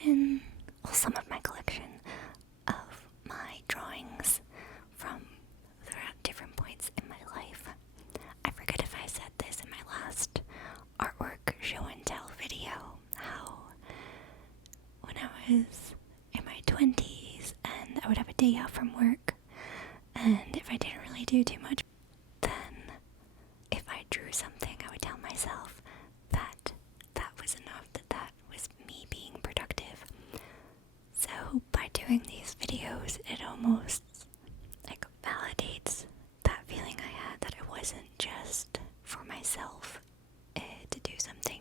collection, well, some of my collection of my drawings from throughout different points in my life. I forget if I said this in my last artwork show and tell video, how when I was in my 20s and I would have a day off from work, and if I didn't really do too much, then if I drew something, I would tell myself that that was enough, that was me being productive. So by doing these videos, it almost like validates that feeling I had, that it wasn't just for myself to do something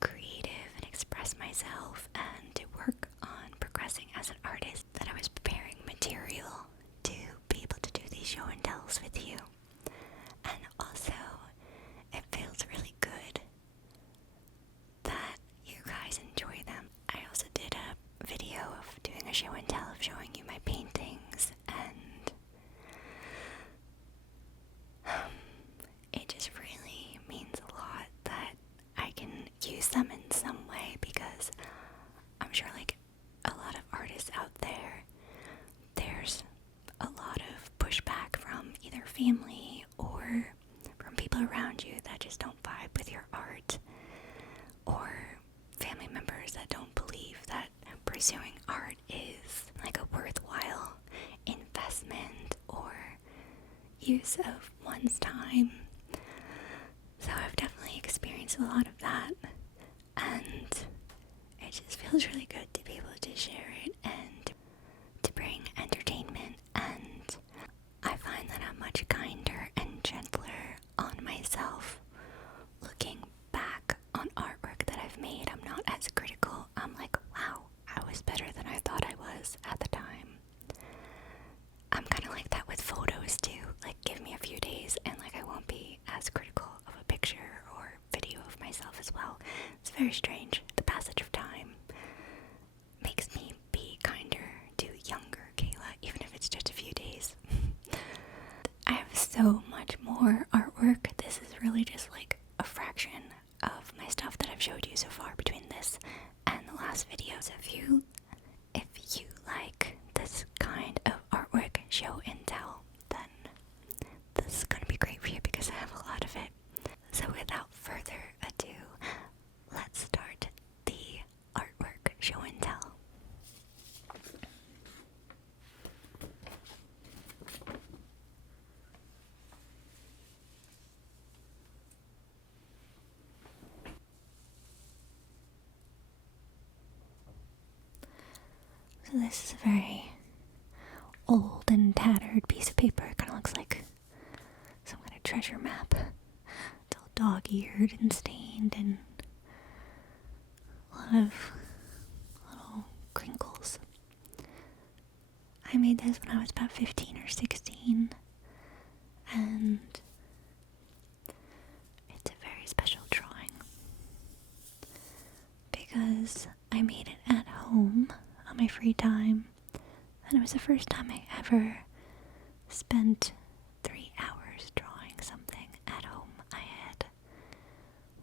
creative and express myself and to work on progressing as an artist, that I was preparing material to be able to do these show and tells with you. And also, it feels really good that you guys enjoy them. I also did a video of doing a show and tell of showing you my paintings, and it just really means a lot that I can use them in some way, because I'm sure like a lot of artists out there, there's a lot of pushback from either family or from people around you that just don't vibe with your art, or family members that don't believe that pursuing art is like a worthwhile investment or use of one's time. So I've definitely experienced a lot of that, and it just feels really good to be able to share it and to bring entertainment. And I find that I'm much kinder and gentler on myself looking back on artwork that I've made. I'm not as critical. I'm like, wow, I was better than I thought I was at the time. I'm kind of like that with photos too. Like, give me a few days and like I won't be as critical of a picture or video of myself as well. It's very strange. The passage of time makes me be kinder to younger Kayla, even if it's just a few days. I have so much more artwork. This is really just like a fraction of my stuff that I've showed you so far between this and the last videos. If you like this kind of artwork show and tell, then this is going to be great for you because I have a lot of it. So without further ado, let's start the artwork show and tell. So this is a very old and tattered piece of paper. It kind of looks like some kind of treasure map. It's all dog-eared and stained and a lot of little crinkles. I made this when I was about 15 or 16, and it's a very special drawing because I made it at home on my free time, and it was the first time I ever spent 3 hours drawing something at home. I had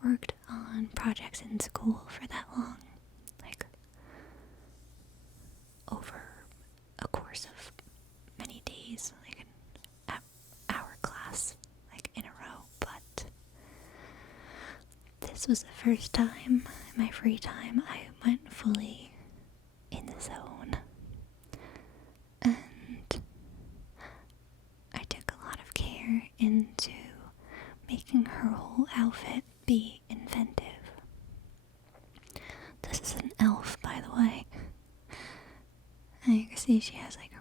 worked on projects in school for that long, like over a course of many days, like an hour class, like in a row, but this was the first time in my free time I went fully in the zone, and I took a lot of care into making her whole outfit be inventive. This is an elf, by the way, and you can see she has like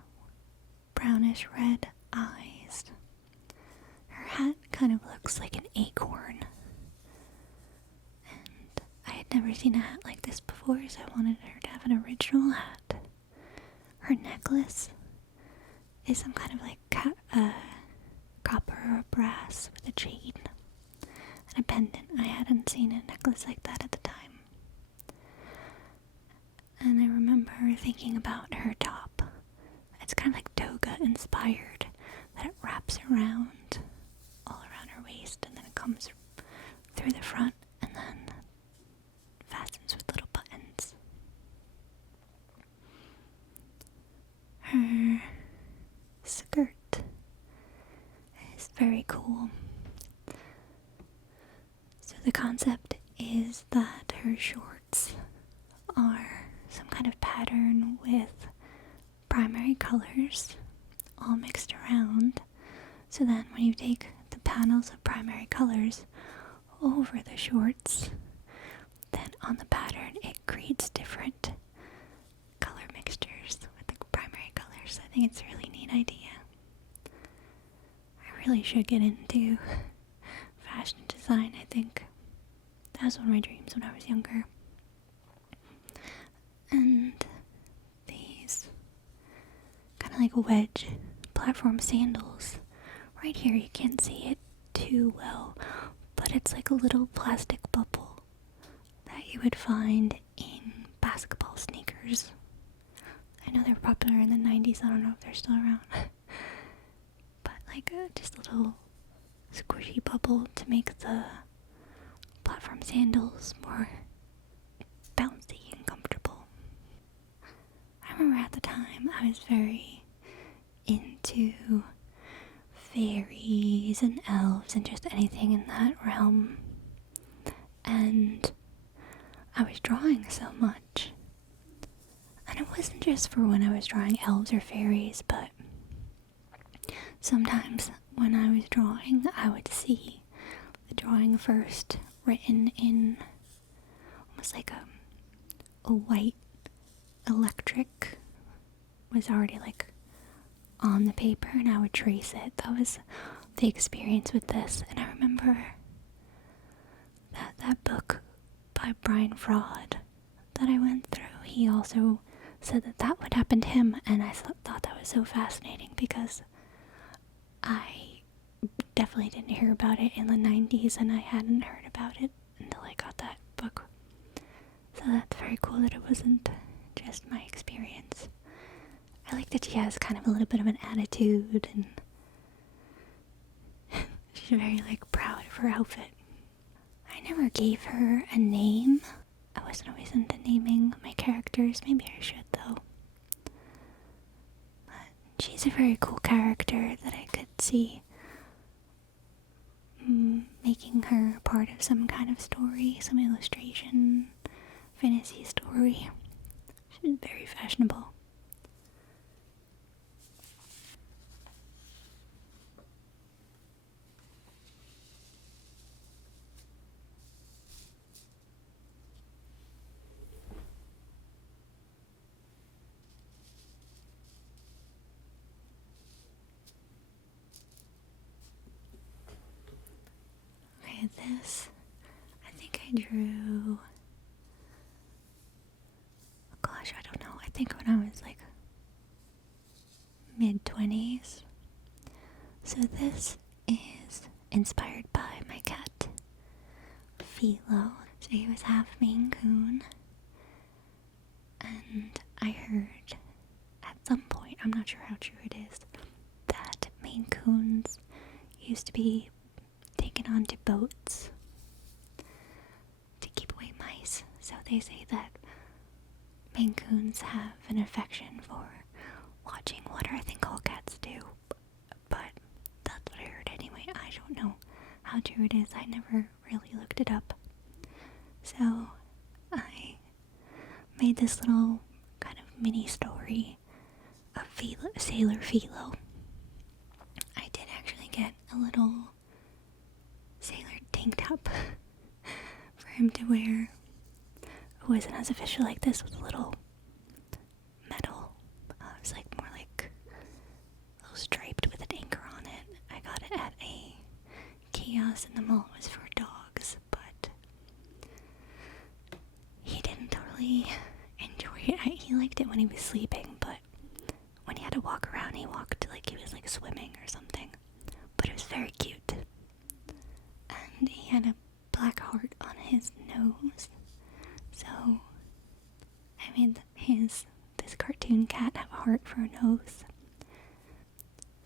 brownish red eyes. Her hat kind of looks like an acorn, and I had never seen a hat like this before, so I wanted her to have an original hat. Her necklace is some kind of like copper or brass with a chain and a pendant. I hadn't seen a necklace like that at the time. And I remember thinking about her top. It's kind of like toga inspired, that it wraps around, all around her waist, and then it comes through the front and then fastens with little buttons. is very cool. So the concept is that her shorts are some kind of pattern with primary colors all mixed around. So then when you take the panels of primary colors over the shorts, then on the pattern it creates different color mixtures with the primary colors. I think it's a really neat idea. I really should get into fashion design. I think that was one of my dreams when I was younger. And these kind of like wedge platform sandals. Right here you can't see it too well, but it's like a little plastic bubble that you would find in basketball sneakers. I know they were popular in the 90s, I don't know if they're still around. But like just a little squishy bubble to make the platform sandals more bouncy and comfortable. I remember at the time I was very into fairies and elves and just anything in that realm. And I was drawing so much. And it wasn't just for when I was drawing elves or fairies, but sometimes when I was drawing, I would see the drawing first written in almost like a white electric was already like on the paper, and I would trace it. That was the experience with this. And I remember that book by Brian Fraud that I went through, he also said that would happen to him, and I thought that was so fascinating because I definitely didn't hear about it in the 90s, and I hadn't heard about it until I got that book. So that's very cool that it wasn't just my experience. I like that she has kind of a little bit of an attitude, and she's very like proud of her outfit. I never gave her a name. I wasn't always into naming my characters. Maybe I should though. But she's a very cool character that I could see making her part of some kind of story, some illustration, fantasy story. She's very fashionable. Okay, this, I think I drew, gosh, I don't know, I think when I was like mid-20s. So this is inspired by my cat, Philo. So he was half Maine Coon, and I heard at some point, I'm not sure how true it is, that Maine Coons used to be taken onto boats to keep away mice. So they say that Maine Coons have an affection for watching water. I think all cats do, but that's what I heard anyway. I don't know how true it is. I never really looked it up. So I made this little kind of mini story of Sailor Philo. I did actually get a little sailor tank top for him to wear. It wasn't as official like this with a little metal. It was like more like a little striped with an anchor on it. I got it at a kiosk in the mall. It was for dogs, but he didn't totally enjoy it. He liked it when he was sleeping, but when he had to walk around, he walked like he was like swimming or something. But it was very cute. And he had a black heart on his nose. So I made this cartoon cat have a heart for a nose.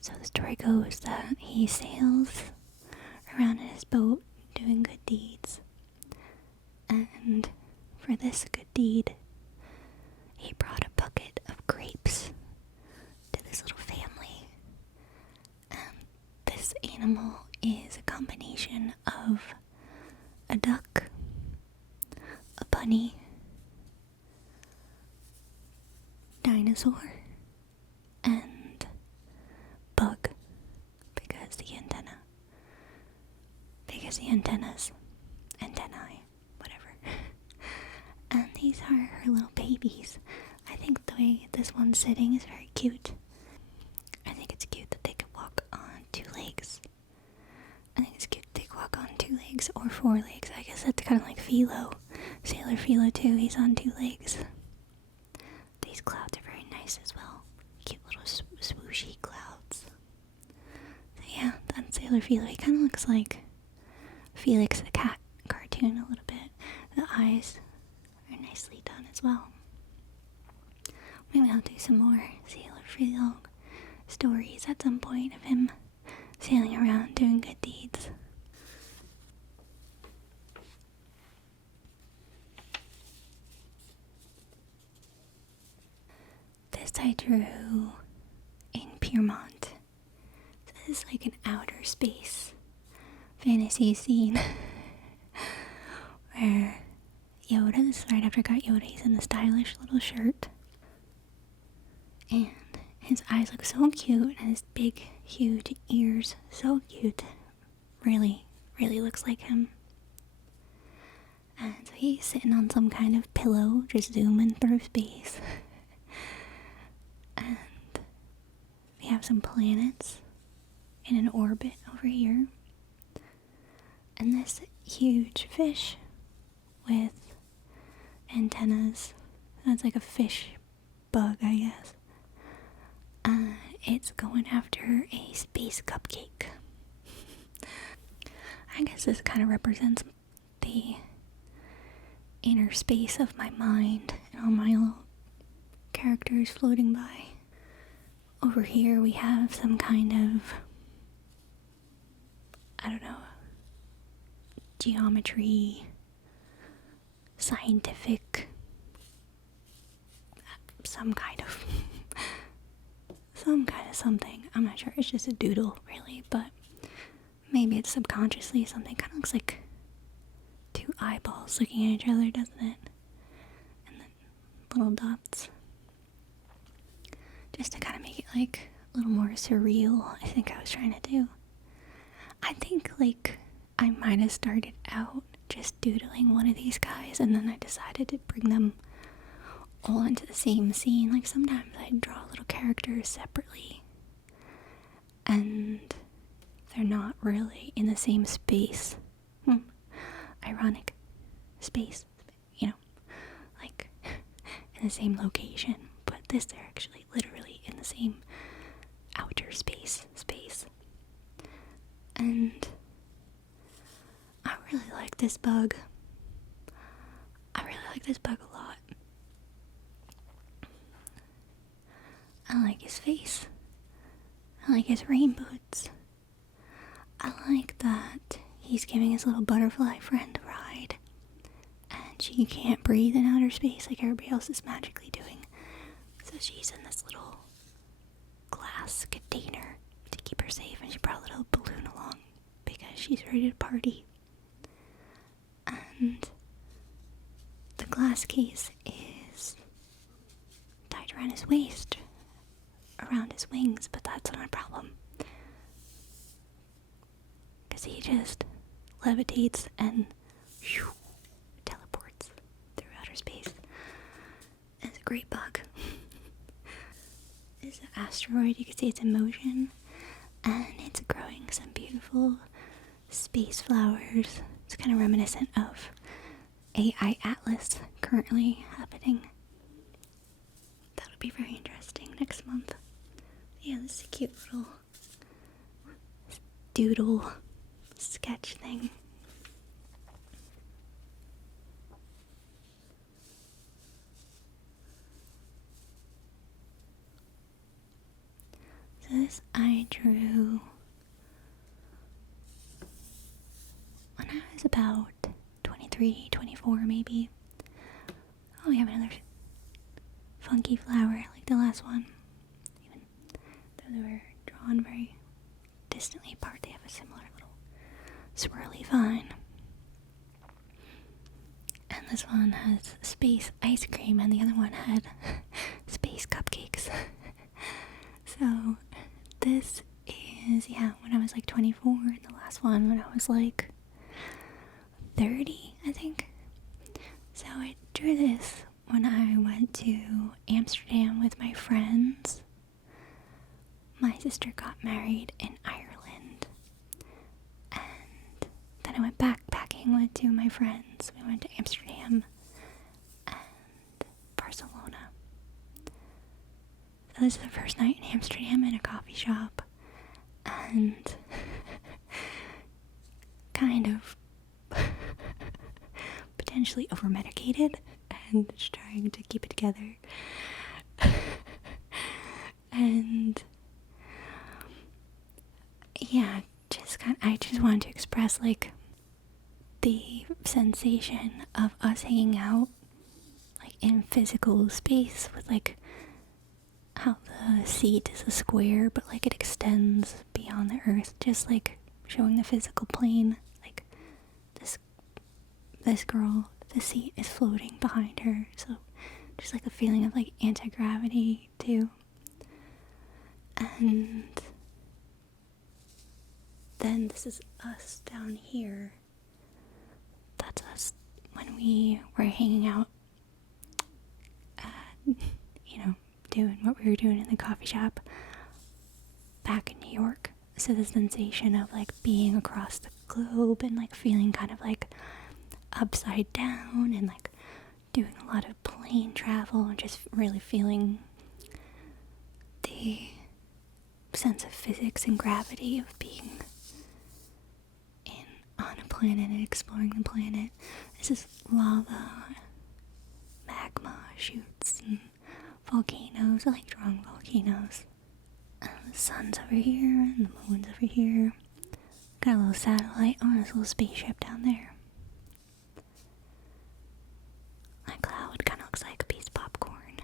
So the story goes that he sails around in his boat doing good deeds. And for this good deed, he brought a bucket of grapes to this little family. And this animal is a combination of a duck, a bunny, dinosaur, and bug, because the antennae, whatever. And these are her little babies. I think the way this one's sitting is very cute. I think it's cute that they can walk on two legs. I think it's cute that they can walk on two legs or four legs. I guess that's kind of like Philo. Sailor Philo too, he's on two legs. These clouds are very nice as well. Cute little swooshy clouds. So yeah, that's Sailor Philo. He kind of looks like Felix the Cat cartoon a little bit. The eyes are nicely done as well. Maybe I'll do some more Sailor Philo stories at some point of him sailing around doing good deeds. This I drew in Piermont. So this is like an outer space fantasy scene where Yoda, this is right after I got Yoda, he's in the stylish little shirt. And his eyes look so cute, and his big, huge ears, so cute. Really, really looks like him. And so he's sitting on some kind of pillow, just zooming through space. And we have some planets in an orbit over here. And this huge fish with antennas. That's like a fish bug, I guess. It's going after a space cupcake. I guess this kind of represents the inner space of my mind and all my little characters floating by. Over here we have some kind of, I don't know, geometry, scientific, some kind of something. I'm not sure. It's just a doodle, really, but maybe it's subconsciously something. Kind of looks like two eyeballs looking at each other, doesn't it? And then little dots. Just to kind of make it like a little more surreal, I think I was trying to do. I think like I might have started out just doodling one of these guys, and then I decided to bring them all into the same scene. Like sometimes I draw little characters separately and they're not really in the same space. Ironic. Space, like in the same location, but this they're actually literally in the same outer space. And I really like this bug. I really like this bug a lot. I like his face. I like his rain boots. I like that he's giving his little butterfly friend a ride. And she can't breathe in outer space like everybody else is magically doing. So she's in this little glass container to keep her safe. And she brought a little balloon along because she's ready to party. And the glass case is tied around his waist, around his wings, but that's not a problem because he just levitates and teleports through outer space. It's a great bug. It's an asteroid. You can see it's in motion, and it's growing some beautiful space flowers. It's kind of reminiscent of AI Atlas currently happening. That'll be very interesting next month. Yeah, this is a cute little doodle sketch thing. So this I drew when I was about 23, 24 maybe. Oh, we have another funky flower like the last one. Even though they were drawn very distantly apart, they have a similar little swirly vine. And this one has space ice cream, and the other one had space cupcakes. So this is, when I was like 24, and the last one when I was like 30, I think. So I drew this when I went to Amsterdam with my friends. My sister got married in Ireland, and then I went backpacking with two of my friends. We went to Amsterdam and Barcelona. So this is the first night in Amsterdam in a coffee shop, and kind of potentially over-medicated and just trying to keep it together. And yeah, I just wanted to express like the sensation of us hanging out like in physical space with like how the seat is a square but like it extends beyond the earth, just like showing the physical plane. Like this girl, the seat is floating behind her, so just like a feeling of like anti-gravity too. And then this is us down here. That's us when we were hanging out, doing what we were doing in the coffee shop back in New York. So the sensation of like being across the globe and like feeling kind of like upside down and like doing a lot of plane travel and just really feeling the sense of physics and gravity of being on a planet and exploring the planet. This is lava, magma shoots, and volcanoes. I like drawing volcanoes. The sun's over here, and the moon's over here. Got a little satellite. Oh, there's a little spaceship down there. My cloud kind of looks like a piece of popcorn.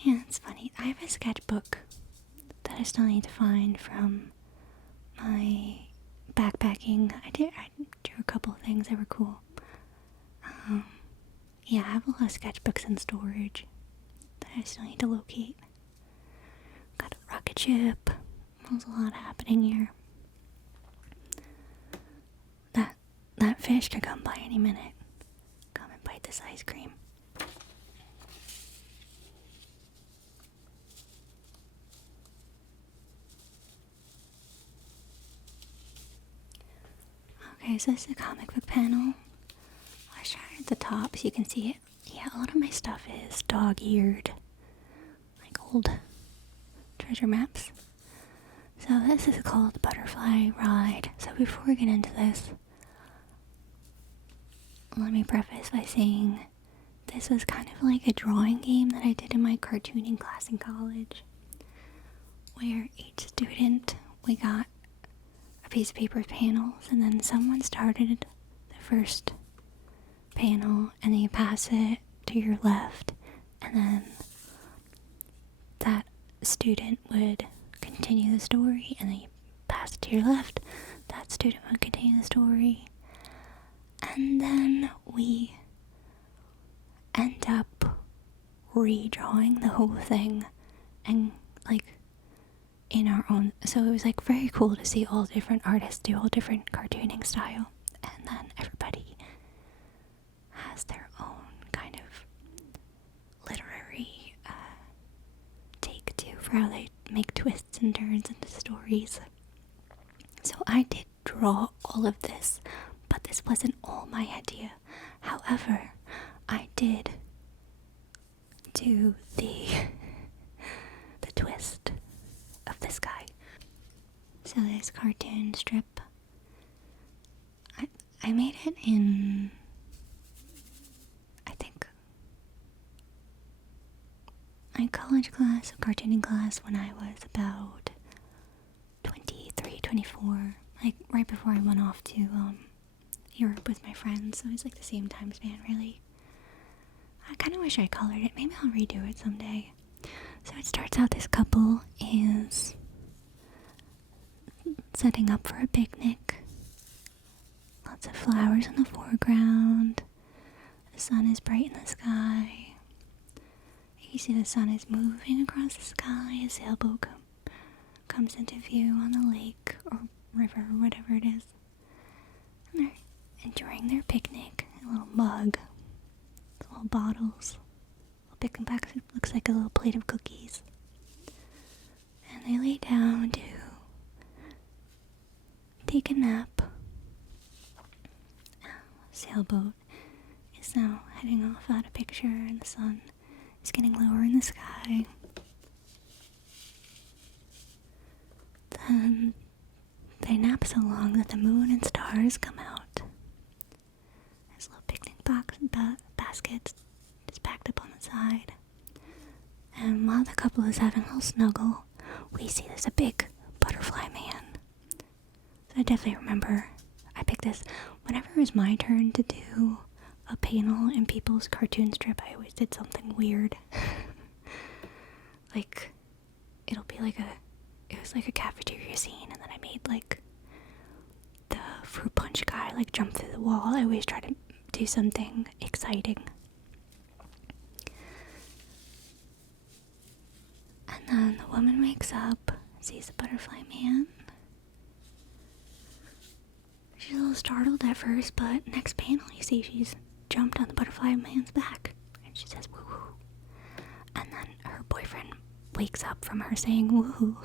Yeah, it's funny. I have a sketchbook that I still need to find from my backpacking. I drew a couple of things that were cool. I have a lot of sketchbooks in storage that I still need to locate. Got a rocket ship. There's a lot happening here. That fish could come by any minute. Come and bite this ice cream. Okay, so this is a comic book panel. I'll start at the top so you can see it. Yeah, a lot of my stuff is dog-eared, like old treasure maps. So this is called Butterfly Ride. So before we get into this, let me preface by saying this was kind of like a drawing game that I did in my cartooning class in college, where each student, we got a piece of paper with panels, and then someone started the first panel, and then you pass it to your left, and then that student would continue the story, and then you pass it to your left, that student would continue the story, and then we end up redrawing the whole thing, and like in our own. So it was like very cool to see all different artists do all different cartooning style, and then everybody has their own kind of literary take too for how they make twists and turns into stories. So I did draw all of this, but this wasn't all my idea. However, I did do the twist of this guy. So this cartoon strip, I made it in, I think, my college class, a cartooning class, when I was about 23, 24, like right before I went off to Europe with my friends. So it was like the same time span, really. I kind of wish I colored it. Maybe I'll redo it someday. So it starts out, this couple is setting up for a picnic. Lots of flowers in the foreground. The sun is bright in the sky. You see the sun is moving across the sky. A sailboat comes into view on the lake or river or whatever it is. And they're enjoying their picnic. A little mug. Little bottles. A picnic basket looks like a little plate of cookies. And they lay down to take a nap. Sailboat is now heading off out of picture, and the sun is getting lower in the sky. Then they nap so long that the moon and stars come out. There's little picnic baskets just packed up on the side. And while the couple is having a little snuggle, we see there's a big butterfly man. So I definitely remember I picked this whenever it was my turn to do a panel in people's cartoon strip. I always did something weird. Like, it was like a cafeteria scene, and then I made like the fruit punch guy like jump through the wall. I always try to do something exciting. And then the woman wakes up, sees the butterfly man. She's a little startled at first, but next panel you see she's jumped on the butterfly man's back. And she says, woohoo. And then her boyfriend wakes up from her saying, woohoo.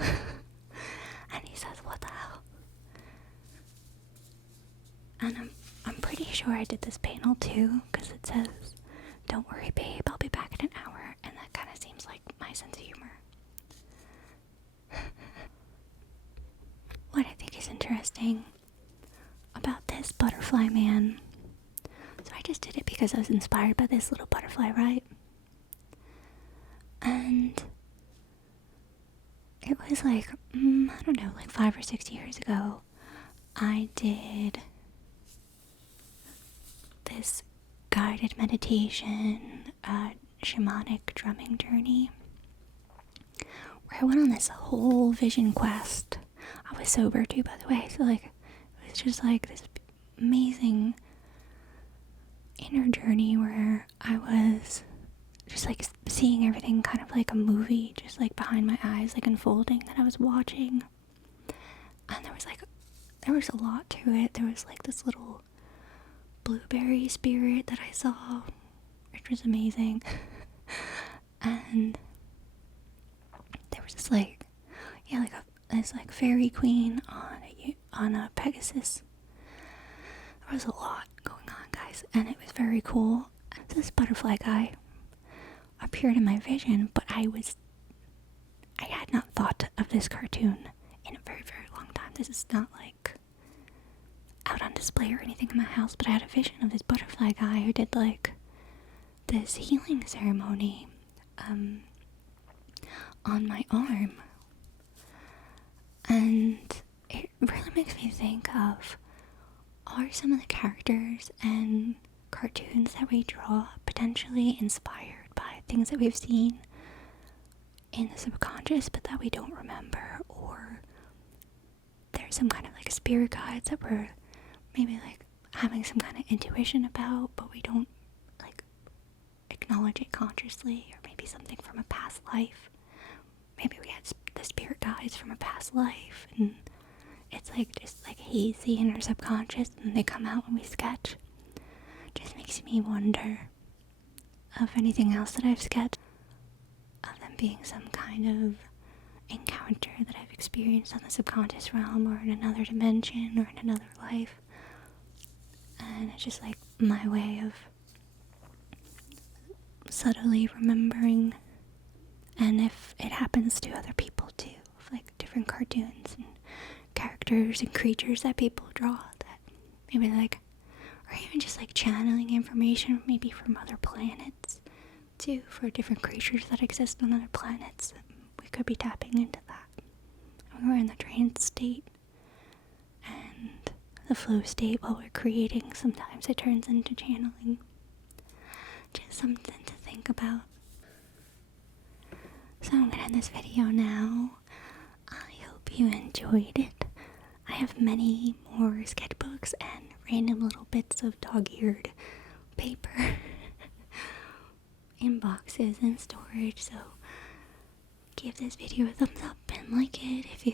And he says, what the hell? And I'm pretty sure I did this panel too, because it says, don't worry babe, I'll be back in an hour. And that kind of seems like my sense of humor. What I think is interesting about this butterfly man, so I just did it because I was inspired by this little butterfly, right? And it was like, I don't know, like 5 or 6 years ago, I did this guided meditation, shamanic drumming journey, where I went on this whole vision quest. I was sober too, by the way, so like, it was just like this amazing inner journey where I was just like seeing everything kind of like a movie, just like behind my eyes, like unfolding that I was watching. And there was a lot to it. There was like this little blueberry spirit that I saw, which was amazing. And there was this like, this like fairy queen on a Pegasus. There was a lot going on, guys, and it was very cool. This butterfly guy appeared in my vision, but I had not thought of this cartoon in a very, very long time. This is not like out on display or anything in my house, but I had a vision of this butterfly guy who did like this healing ceremony on my arm. And it really makes me think of, are some of the characters and cartoons that we draw potentially inspired by things that we've seen in the subconscious but that we don't remember, or there's some kind of like spirit guides that we're maybe like having some kind of intuition about but we don't like acknowledge it consciously, or maybe something from a past life. Maybe we had the spirit guides from a past life and it's like just like hazy in our subconscious, and they come out when we sketch. Just makes me wonder of anything else that I've sketched, of them being some kind of encounter that I've experienced on the subconscious realm or in another dimension or in another life. And it's just like my way of subtly remembering, and if it happens to other people too, like different cartoons and characters and creatures that people draw that maybe like, or even just like channeling information maybe from other planets too, for different creatures that exist on other planets, we could be tapping into that. When we're in the trance state and the flow state while we're creating, sometimes it turns into channeling. Just something to think about. So I'm gonna end this video now. I hope you enjoyed it. I have many more sketchbooks and random little bits of dog-eared paper in boxes in storage, so give this video a thumbs up and like it if you